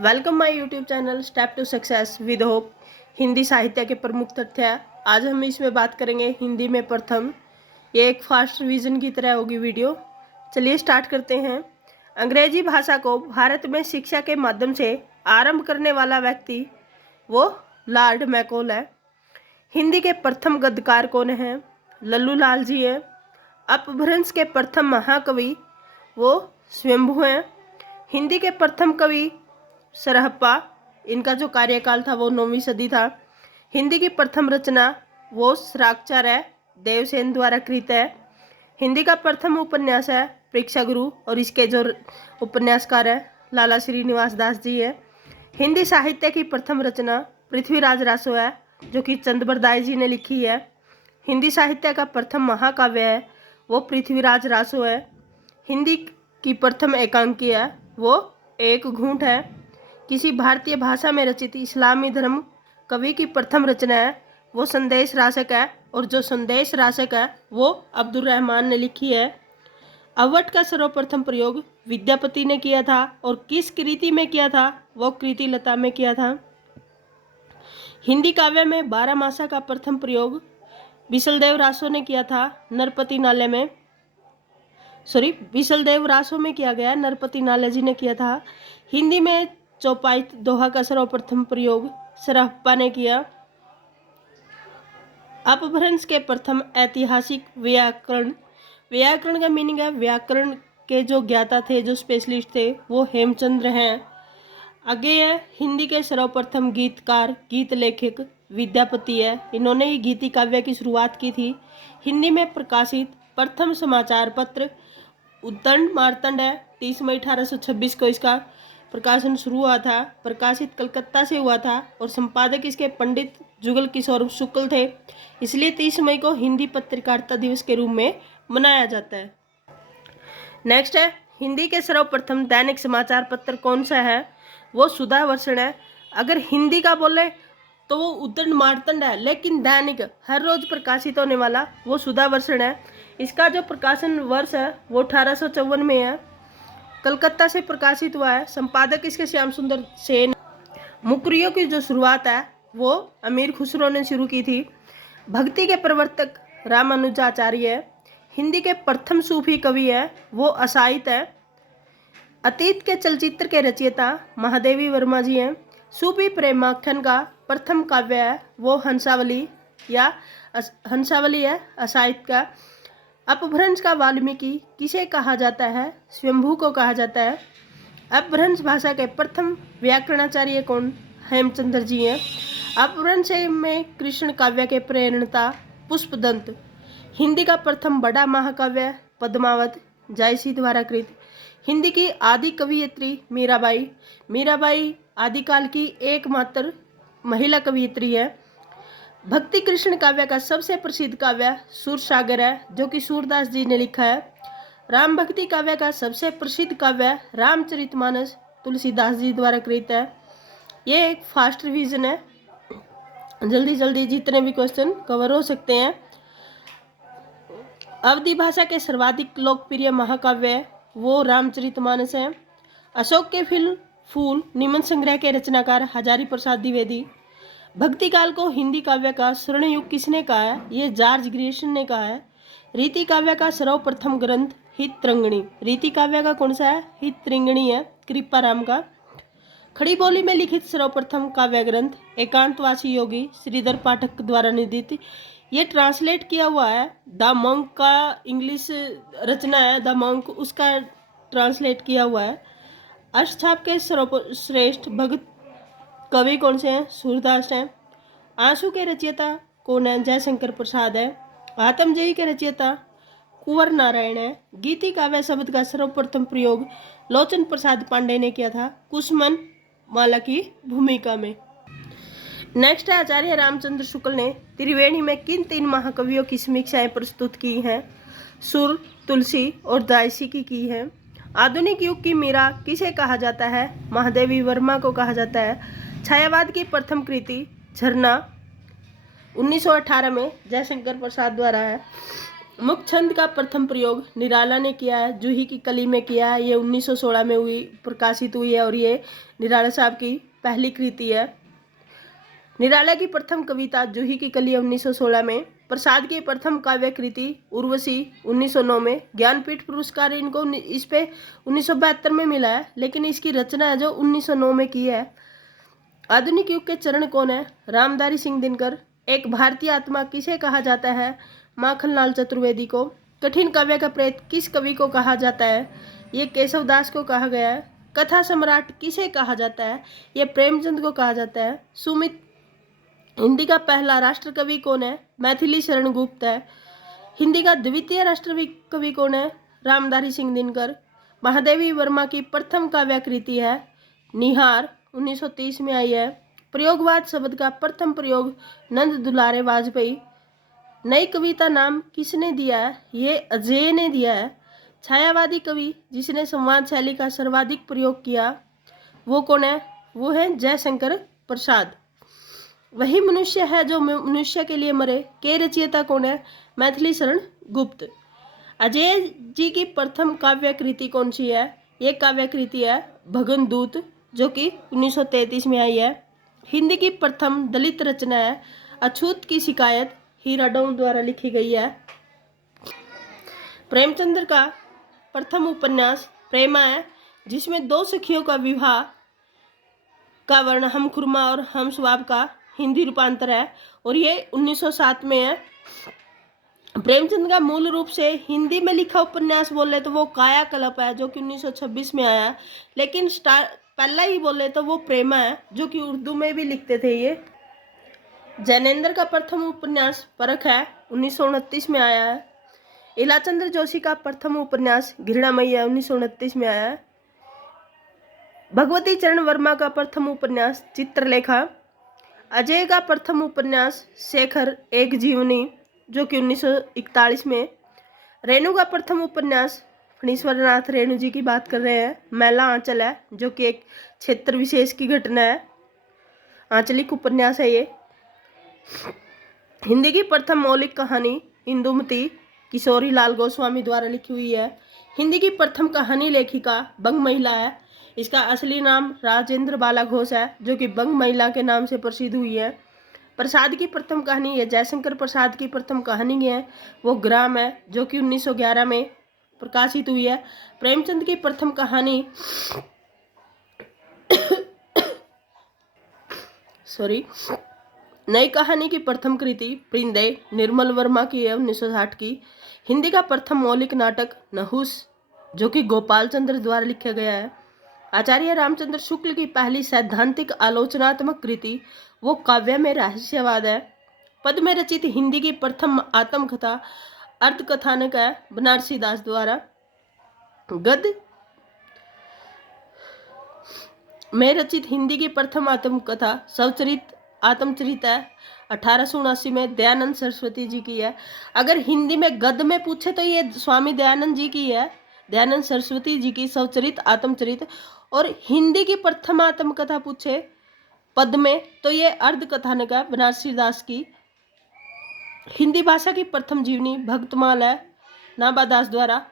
Welcome my YouTube channel step to success with hope. Hindi साहित्य के प्रमुख तथ्य आज हम इसमें बात करेंगे हिंदी में प्रथम। ये एक फास्ट रिवीजन की तरह होगी वीडियो। चलिए स्टार्ट करते हैं। अंग्रेजी भाषा को भारत में शिक्षा के माध्यम से आरंभ करने वाला व्यक्ति वो लॉर्ड मैकॉले है। हिंदी के प्रथम गद्यकार कौन है? लल्लू लाल जी हैं। अपभ्रंश के प्रथम महाकवि वो स्वयंभू हैं। हिंदी के प्रथम कवि सरहप्पा, इनका जो कार्यकाल था वो 9वीं सदी था। हिंदी की प्रथम रचना वो श्राकचर है, देवसेन द्वारा कृत है। हिंदी का प्रथम उपन्यास है परीक्षा गुरु और इसके जो उपन्यासकार है लाला श्रीनिवास दास जी है। हिंदी साहित्य की प्रथम रचना पृथ्वीराज रासो है जो कि चंद्रबरदाई जी ने लिखी है। हिंदी साहित्य का प्रथम महाकाव्य है वो पृथ्वीराज रासो है। हिंदी की प्रथम एकांकी है वो एक घूंट है। किसी भारतीय भाषा में रचित इस्लामी धर्म कवि की प्रथम रचना है वो संदेश रासक है और जो संदेश रासक है वो अब्दुल रहमान ने लिखी है। अवट का सर्वप्रथम प्रयोग विद्यापति ने किया था और किस कृति में किया था? वो कृति लता में किया था। हिंदी काव्य में 12 मासा का प्रथम प्रयोग बिसलदेव रासो ने किया था नरपति नाले में। बिसलदेव रासो में किया गया, नरपति नाले जी ने किया था। हिंदी में चौपाई दोहा का सर्वप्रथम प्रयोग सरहप्पा ने किया। अपभ्रंश के प्रथम ऐतिहासिक व्याकरण का मीनिंग है व्याकरण के जो ज्ञाता थे, जो स्पेशलिस्ट थे वो हेमचंद्र हैं। आगे है हिंदी के सर्वप्रथम गीतकार गीत लेखक विद्यापति है। इन्होंने ही गीति काव्य की शुरुआत की थी। हिंदी में प्रकाशित प्रथम समाचार पत्र उद्दंड मार्तंड है। 30 मई 1826 को इसका प्रकाशन शुरू हुआ था। प्रकाशित कलकत्ता से हुआ था और संपादक इसके पंडित जुगल किशोर शुक्ल थे। इसलिए 30 मई को हिंदी पत्रकारिता दिवस के रूप में मनाया जाता है। नेक्स्ट है हिंदी के सर्वप्रथम दैनिक समाचार पत्र कौन सा है? वो सुधा वर्षण है। अगर हिंदी का बोले तो वो उद्दंड मार्तंड है, लेकिन दैनिक हर रोज प्रकाशित होने वाला वो सुधा वर्षण है। इसका जो प्रकाशन वर्ष है वो 1854 में है। कलकत्ता से प्रकाशित हुआ है। संपादक इसके श्याम सुंदर सेन। मुकरियों की जो शुरुआत है वो अमीर खुसरो ने शुरू की थी। भक्ति के प्रवर्तक रामानुजाचार्य है। हिंदी के प्रथम सूफी कवि है वो असाहित है। अतीत के चलचित्र के रचयिता महादेवी वर्मा जी हैं। सूफी प्रेमाख्यान का प्रथम काव्य है वो हंसावली है असाहित का। अपभ्रंश का वाल्मीकि किसे कहा जाता है? स्वयंभू को कहा जाता है। अपभ्रंश भाषा के प्रथम व्याकरणाचार्य कौन? हेमचंद्र जी हैं। अपभ्रंश में कृष्ण काव्य के प्रेरणता पुष्पदंत। हिंदी का प्रथम बड़ा महाकाव्य पद्मावत जायसी द्वारा कृत। हिंदी की आदि कवयित्री मीराबाई आदिकाल की एकमात्र महिला कवयित्री है। भक्ति कृष्ण काव्य का सबसे प्रसिद्ध काव्य सूरसागर है जो कि सूरदास जी ने लिखा है। राम भक्ति काव्य का सबसे प्रसिद्ध काव्य रामचरितमानस तुलसीदास जी द्वारा कृत है। ये एक फास्ट रिवीजन है, जल्दी जितने भी क्वेश्चन कवर हो सकते हैं। अवधी भाषा के सर्वाधिक लोकप्रिय महाकाव्य वो रामचरितमानस है। अशोक के फूल निबंध संग्रह के रचनाकार हजारी प्रसाद द्विवेदी। भक्ति काल को हिंदी काव्य का स्वर्ण युग किसने कहा है? ये जॉर्ज ग्रियर्सन ने कहा है। रीति काव्य का सर्वप्रथम ग्रंथ हितरंगिणी। रीति काव्य का कौन सा है? हितरंगिणी है कृपाराम का। खड़ी बोली में लिखित सर्वप्रथम काव्य ग्रंथ एकांतवासी योगी श्रीधर पाठक द्वारा निधित। ये ट्रांसलेट किया हुआ है। द मंक का इंग्लिश रचना है द मंक, उसका ट्रांसलेट किया हुआ है। अष्टछाप के सर्वश्रेष्ठ भगत कवि कौन से हैं? सूरदास हैं। आंसू के रचयिता कौन है? जयशंकर प्रसाद है। आत्मजयी के रचयिता कुंवर नारायण है। गीति काव्य शब्द का सर्वप्रथम प्रयोग लोचन प्रसाद पांडे ने किया था कुसुमन माला की भूमिका में। नेक्स्ट है आचार्य रामचंद्र शुक्ल ने त्रिवेणी में किन 3 महाकवियों की समीक्षाएं प्रस्तुत की हैं? सुर, तुलसी और दायसी की है। आधुनिक युग की मीरा किसे कहा जाता है? महादेवी वर्मा को कहा जाता है। छायावाद की प्रथम कृति झरना 1918 में जयशंकर प्रसाद द्वारा है। मुक्त छंद का प्रथम प्रयोग निराला ने किया है, जूही की कली में किया है। ये 1916 में प्रकाशित हुई है और ये निराला साहब की पहली कृति है। निराला की प्रथम कविता जूही की कली 1916 में। प्रसाद की प्रथम काव्य कृति उर्वशी 1909 में। ज्ञानपीठ पुरस्कार इनको इस पे 1972 में मिला है, लेकिन इसकी रचना है जो 1909 में की है। आधुनिक युग के चरण कौन है? रामधारी सिंह दिनकर। एक भारतीय आत्मा किसे कहा जाता है? माखनलाल चतुर्वेदी को। कठिन काव्य का प्रेत किस कवि को कहा जाता है? ये केशवदास को कहा गया है। कथा सम्राट किसे कहा जाता है? ये प्रेमचंद को कहा जाता है। सुमित हिंदी का पहला राष्ट्र कवि कौन है? मैथिली शरण गुप्त है। हिंदी का द्वितीय राष्ट्र कवि कौन है? रामधारी सिंह दिनकर। महादेवी वर्मा की प्रथम काव्य कृति है निहार, 1930 में आई है। प्रयोगवाद शब्द का प्रथम प्रयोग नंद दुलारे वाजपेयी। नई कविता नाम किसने दिया है? ये अजय ने दिया है। छायावादी कवि जिसने संवाद शैली का सर्वाधिक प्रयोग किया वो कौन है? वो है जयशंकर प्रसाद। वही मनुष्य है जो मनुष्य के लिए मरे के रचयिता कौन है? मैथिली शरण गुप्त। अजय जी की प्रथम काव्य कृति कौन सी है? ये काव्य कृति है भगन दूत, जो कि 1933 में आई है। हिंदी की प्रथम दलित रचना है अछूत की शिकायत, हीरा डोम द्वारा लिखी गई है। प्रेमचंद्र का प्रथम उपन्यास प्रेमा है, जिसमें दो सखियों का विवाह का वर्ण हम खुरमा और हम स्वाब का हिंदी रूपांतर है और ये 1907 में है। प्रेमचंद का मूल रूप से हिंदी में लिखा उपन्यास बोले तो वो कायाकल्प है, जो कि 1926 में आया, लेकिन पहला ही बोले तो वो प्रेमा है, जो कि उर्दू में भी लिखते थे ये। जैनेन्द्र का प्रथम उपन्यास परख है, 1929 में आया है। इलाचंद्र जोशी का प्रथम उपन्यास घृणामयी है, 1929 में आया है। भगवती चरण वर्मा का प्रथम उपन्यास चित्रलेखा। अजय का प्रथम उपन्यास शेखर एक जीवनी, जो कि 1941 में। रेणु का प्रथम उपन्यास फणीश्वरनाथ रेणु जी की बात कर रहे हैं, मैला आंचल है, जो कि एक क्षेत्र विशेष की घटना है, आंचलिक उपन्यास है ये। हिंदी की प्रथम मौलिक कहानी इंदुमती किशोरी लाल गोस्वामी द्वारा लिखी हुई है। हिंदी की प्रथम कहानी लेखिका बंग महिला है। इसका असली नाम राजेंद्र बाला घोष है, जो कि बंग महिला के नाम से प्रसिद्ध हुई है। प्रसाद की प्रथम कहानी है जयशंकर प्रसाद की प्रथम कहानी है वो ग्राम है, जो कि 1911 में प्रकाशित हुई है। प्रेमचंद की प्रथम कहानी नई कहानी की प्रथम कृति परिंदे निर्मल वर्मा की है, 1960 की। हिंदी का प्रथम मौलिक नाटक नहुस, जो कि गोपाल चंद्र द्वारा लिखा गया है। आचार्य रामचंद्र शुक्ल की पहली सैद्धांतिक आलोचनात्मक कृति वो काव्य में रहस्यवाद है। पद में रचित हिंदी की प्रथम आत्मकथा अर्धकथानक है, बनारसी दास द्वारा। गद्य में रचित हिंदी की प्रथम आत्मकथा सवचरित आत्मचरित है, 1879 में दयानंद सरस्वती जी की है। अगर हिंदी में गद्य में पूछे तो ये स्वामी दयानंद जी की है, दयानंद सरस्वती जी की सवचरित आत्मचरित। और हिंदी की प्रथम आत्मकथा पूछे पद में तो ये अर्धकथानक है, बनारसी दास की। हिंदी भाषा की प्रथम जीवनी भक्तमाल है, नाबादास द्वारा।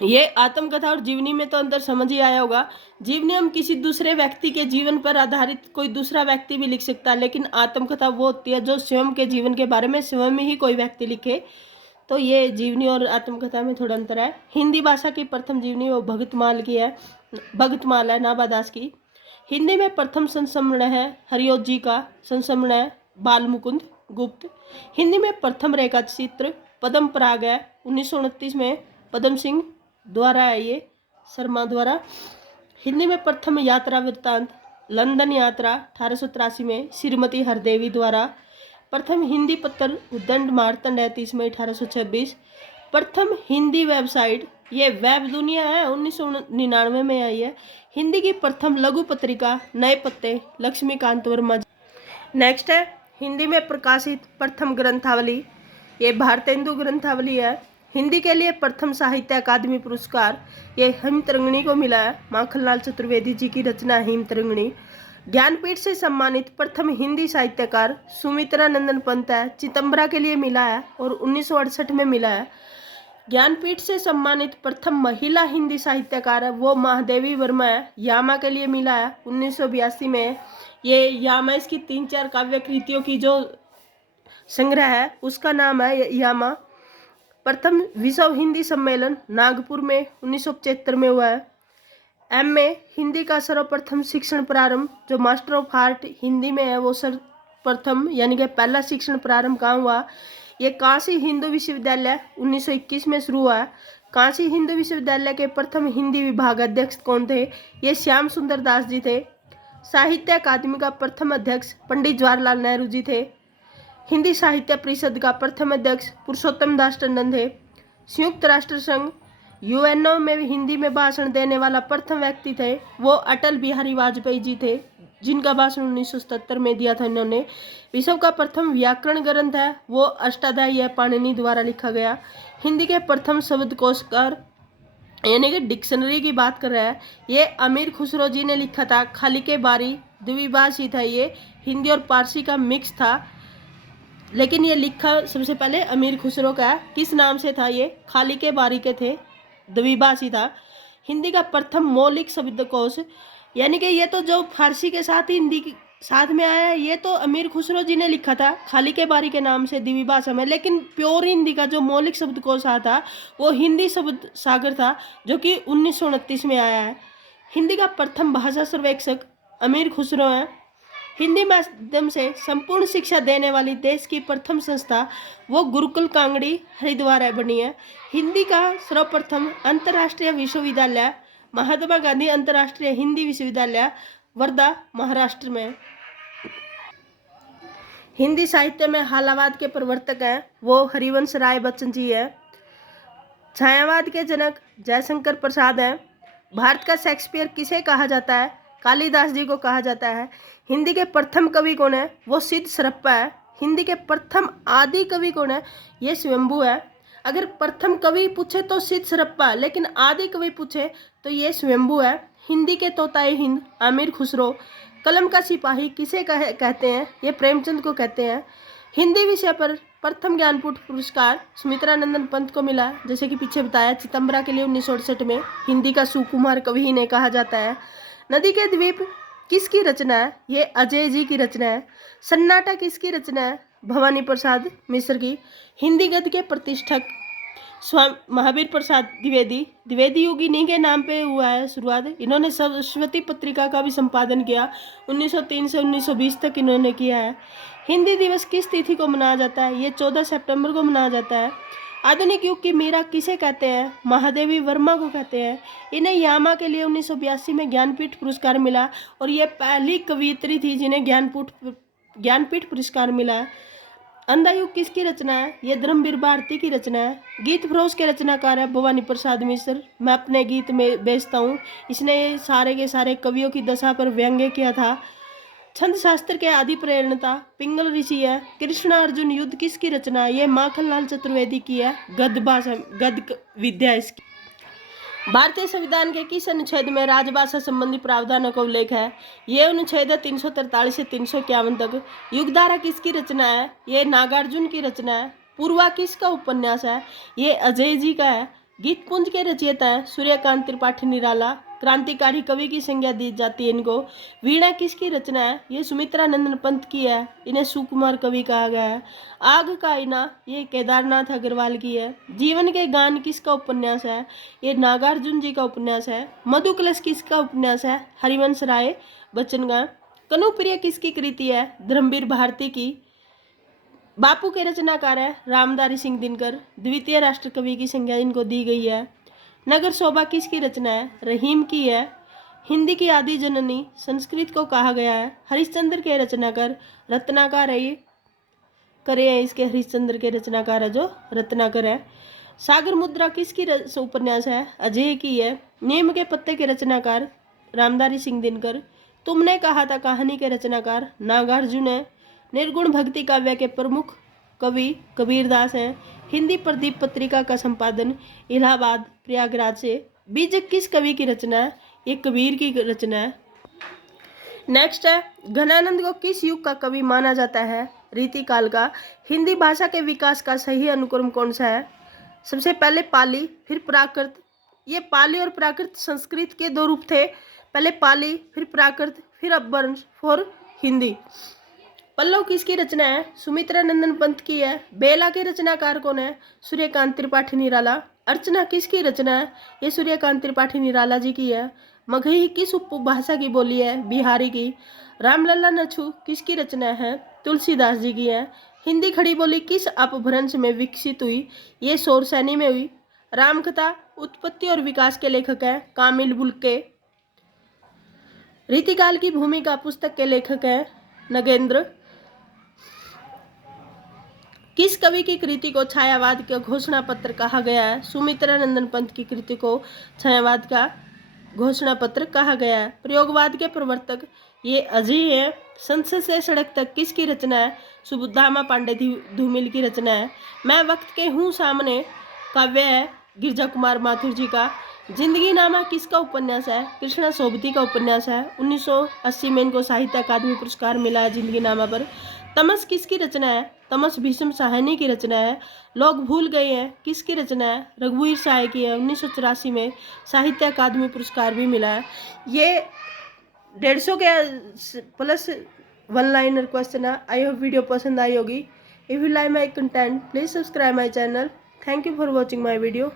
ये आत्मकथा और जीवनी में तो अंतर समझ ही आया होगा। जीवनी हम किसी दूसरे व्यक्ति के जीवन पर आधारित कोई दूसरा व्यक्ति भी लिख सकता है, लेकिन आत्मकथा वो होती है जो स्वयं के जीवन के बारे में स्वयं ही कोई व्यक्ति लिखे। तो ये जीवनी और आत्मकथा में थोड़ा अंतर है। हिंदी भाषा की प्रथम जीवनी वो भगतमाल की है, भगतमाल है नाबादास की। हिंदी में प्रथम संस्मरण है हरियोत जी का, संस्मरण है बाल मुकुंद गुप्त। हिंदी में प्रथम रेखा चित्र पद्म पराग है, 1929 में पद्म सिंह द्वारा है ये, शर्मा द्वारा। हिंदी में प्रथम यात्रा वृत्तांत लंदन यात्रा 1883 में श्रीमती हरदेवी द्वारा। प्रथम हिंदी पत्र उद्दंड मार्तंड है 30 मई 1826। प्रथम हिंदी वेबसाइट ये वेब दुनिया है, 1999 में आई है। हिंदी की प्रथम लघु पत्रिका नए पत्ते लक्ष्मीकांत वर्मा। नेक्स्ट है हिंदी में प्रकाशित प्रथम ग्रंथावली, ये भारतेंदु ग्रंथावली है। हिंदी के लिए प्रथम साहित्य अकादमी पुरस्कार ये हिम तरंगिणी को मिला है, माखनलाल चतुर्वेदी जी की रचना हिम तरंगिणी। ज्ञानपीठ से सम्मानित प्रथम हिंदी साहित्यकार सुमित्रा नंदन पंत है, चितंबरा के लिए मिला है और 1968 में मिला है। ज्ञानपीठ से सम्मानित प्रथम महिला हिंदी साहित्यकार है वो महादेवी वर्मा है, यामा के लिए मिला है 1982 में। ये यामा इसकी 3-4 काव्य कृतियों की जो संग्रह है उसका नाम है यामा। प्रथम विश्व हिंदी सम्मेलन नागपुर में 1975 में हुआ है। MA हिंदी का सर्वप्रथम शिक्षण प्रारंभ जो मास्टर ऑफ आर्ट हिंदी में है वो सर्वप्रथम यानी कि पहला शिक्षण प्रारंभ कहाँ हुआ, ये काशी हिंदू विश्वविद्यालय 1921 में शुरू हुआ है। काशी हिंदू विश्वविद्यालय के प्रथम हिंदी विभाग अध्यक्ष कौन थे, ये श्याम सुंदर दास जी थे। साहित्य अकादमी का प्रथम अध्यक्ष पंडित जवाहरलाल नेहरू जी थे। हिंदी साहित्य परिषद का प्रथम अध्यक्ष पुरुषोत्तम दास टंडन थे। संयुक्त राष्ट्र संघ UNO में हिंदी में भाषण देने वाला प्रथम व्यक्ति थे वो अटल बिहारी वाजपेयी जी थे, जिनका भाषण 1977 में दिया था इन्होंने। विश्व का प्रथम व्याकरण ग्रंथ है वो अष्टाध्यायी है, पाणिनि द्वारा लिखा गया। हिंदी के प्रथम शब्दकोशकार यानी कि डिक्शनरी की बात कर रहा है, ये अमीर खुसरो जी ने लिखा था। खालिके बारी द्विभाषी था, ये हिंदी और पारसी का मिक्स था, लेकिन ये लिखा सबसे पहले अमीर खुसरो का। किस नाम से था, ये खालिके बारी के थे, द्विभाषी था। हिंदी का प्रथम मौलिक शब्दकोश यानी कि ये तो जो फारसी के साथ हिंदी के साथ में आया है ये तो अमीर खुसरो जी ने लिखा था खालिके बारी के नाम से द्विभाषा में, लेकिन प्योर हिंदी का जो मौलिक शब्दकोश आया था वो हिंदी शब्द सागर था जो कि 1929 में आया है। हिंदी का प्रथम भाषा सर्वेक्षक अमीर खुसरो है। हिंदी माध्यम से संपूर्ण शिक्षा देने वाली देश की प्रथम संस्था वो गुरुकुल कांगड़ी हरिद्वार बनी है। हिंदी का सर्वप्रथम अंतर्राष्ट्रीय विश्वविद्यालय महात्मा गांधी अंतर्राष्ट्रीय हिंदी विश्वविद्यालय वर्धा महाराष्ट्र में। हिंदी साहित्य में हालावाद के प्रवर्तक हैं वो हरिवंश राय बच्चन जी है। छायावाद के जनक जयशंकर प्रसाद हैं। भारत का शेक्सपियर किसे कहा जाता है, कालिदास जी को कहा जाता है। हिंदी के प्रथम कवि कौन है, वो सिद्ध सरप्पा है। हिंदी के प्रथम आदि कवि कौन है, ये स्वयंभू है। अगर प्रथम कवि पूछे तो सिद्ध सरप्पा, लेकिन आदि कवि पूछे तो ये स्वयंभू है। हिंदी के तोताए हिंद अमीर खुसरो। कलम का सिपाही किसे कहते हैं, ये प्रेमचंद को कहते हैं। हिंदी विषय पर प्रथम ज्ञानपीठ पुरस्कार सुमित्रा नंदन पंत को मिला, जैसे कि पीछे बताया, चितंबरा के लिए 1968 में। हिंदी का सुकुमार कवि इन्हें कहा जाता है। नदी के द्वीप किसकी रचना है, ये अजय जी की रचना है। सन्नाटा किसकी रचना है, भवानी प्रसाद मिश्र की। हिंदी गद्य के प्रतिष्ठक स्वामी महावीर प्रसाद द्विवेदी युग इन्हीं के नाम पे हुआ है शुरुआत। इन्होंने सरस्वती पत्रिका का भी संपादन किया, 1903 से 1920 तक इन्होंने किया है। हिंदी दिवस किस तिथि को मनाया जाता है, ये 14 सितंबर को मनाया जाता है। आधुनिक युग की मीरा किसे कहते हैं, महादेवी वर्मा को कहते हैं। इन्हें यामा के लिए 1982 में ज्ञानपीठ पुरस्कार मिला और ये पहली कवयित्री थी जिन्हें ज्ञानपीठ पुरस्कार मिला। अंधा युग किसकी रचना है, ये धर्मवीर भारती की रचना है। गीत फरोश के रचनाकार है भवानी प्रसाद मिश्र। मैं अपने गीत में बेचता हूँ, इसने सारे के सारे कवियों की दशा पर व्यंग्य किया था। छंद शास्त्र के आदि प्रेरणता पिंगल ऋषि है। कृष्ण अर्जुन युद्ध किसकी रचना है, ये माखनलाल चतुर्वेदी की है। गद्य विद्या इसकी। भारतीय संविधान के किस अनुच्छेद में राजभाषा संबंधी प्रावधानों का उल्लेख है, ये अनुच्छेद 343 से 351 तक। युगधारा किसकी रचना है, ये नागार्जुन की रचना है। पूर्वा किसका उपन्यास है, ये अजय जी का है। गीतपुंज के रचयिता है सूर्यकांत त्रिपाठी निराला। क्रांतिकारी कवि की संज्ञा दी जाती है इनको। वीणा किसकी रचना है, ये सुमित्रा नंदन पंत की है। इन्हें सुकुमार कवि कहा गया है। आग का आईना ये केदारनाथ अग्रवाल की है। जीवन के गान किसका उपन्यास है, ये नागार्जुन जी का उपन्यास है। मधुकलश किसका उपन्यास है, हरिवंश राय बच्चन का। कनुप्रिय किसकी कृति है, धर्मवीर भारती की। बापू के रचनाकार है रामधारी सिंह दिनकर। द्वितीय राष्ट्र कवि की संज्ञा इनको दी गई है। नगर शोभा किसकी रचना है, रहीम की है। हिंदी की आदि जननी संस्कृत को कहा गया है। हरिश्चंद्र के रचनाकार रत्नाकर है, करे हैं इसके हरिश्चंद्र के रचनाकार है जो रत्नाकर है। सागर मुद्रा किसकी उपन्यास है, अजय की है। नीम के पत्ते के रचनाकार रामधारी सिंह दिनकर। तुमने कहा था कहानी के रचनाकार नागार्जुन है। निर्गुण भक्ति काव्य के प्रमुख कवि कबीरदास हैं। हिंदी प्रदीप पत्रिका का संपादन इलाहाबाद प्रयागराज से। बीजक किस कवि की रचना है, ये कबीर की रचना है। नेक्स्ट है, घनानंद को किस युग का कवि माना जाता है? रीतिकाल का। हिंदी भाषा के विकास का सही अनुक्रम कौन सा है? सबसे पहले पाली, फिर प्राकृत। ये पाली और प्राकृत संस्कृत के दो रूप थे, पहले पाली फिर प्राकृत फिर अपभ्रंश फॉर हिंदी। पल्लव किसकी रचना है? सुमित्रा नंदन पंत की है। बेला के रचनाकार कौन है? सूर्यकांत त्रिपाठी निराला। अर्चना किसकी रचना है? ये सूर्यकांत त्रिपाठी निराला जी की है। मगही किस उपभाषा की बोली है? बिहारी की। रामलला नछू किसकी रचना है? तुलसीदास जी की है। हिंदी खड़ी बोली किस अपभ्रंश में विकसित हुई? ये शौरसैनी में हुई। रामकथा उत्पत्ति और विकास के लेखक हैं कामिल बुल्के। रीतिकाल की भूमिका पुस्तक के लेखक हैं नगेंद्र। किस कवि की कृति को छायावाद का घोषणा पत्र कहा गया है? सुमित्रा नंदन पंत की कृति को छायावाद का घोषणा पत्र कहा गया है। प्रयोगवाद के प्रवर्तक ये अजय है। संसद से सड़क तक किसकी रचना है? सुबुद्धामा पांडे धूमिल की रचना है। मैं वक्त के हूँ सामने काव्य है गिरजा कुमार माथुर जी का। जिंदगी नामा किसका उपन्यास है? कृष्णा सोबती का उपन्यास है। 1980 में इनको साहित्य अकादमी पुरस्कार मिला है जिंदगी नामा पर। तमस किसकी रचना है? तमस भीष्म साहनी की रचना है। लोग भूल गए हैं किसकी रचना है? रघुवीर साय की है। 1984 में साहित्य अकादमी पुरस्कार भी मिला है। ये 150 के प्लस वन लाइनर क्वेश्चन है। आई होप वीडियो पसंद आई होगी। If you like my content please subscribe my channel. Thank you for watching my video.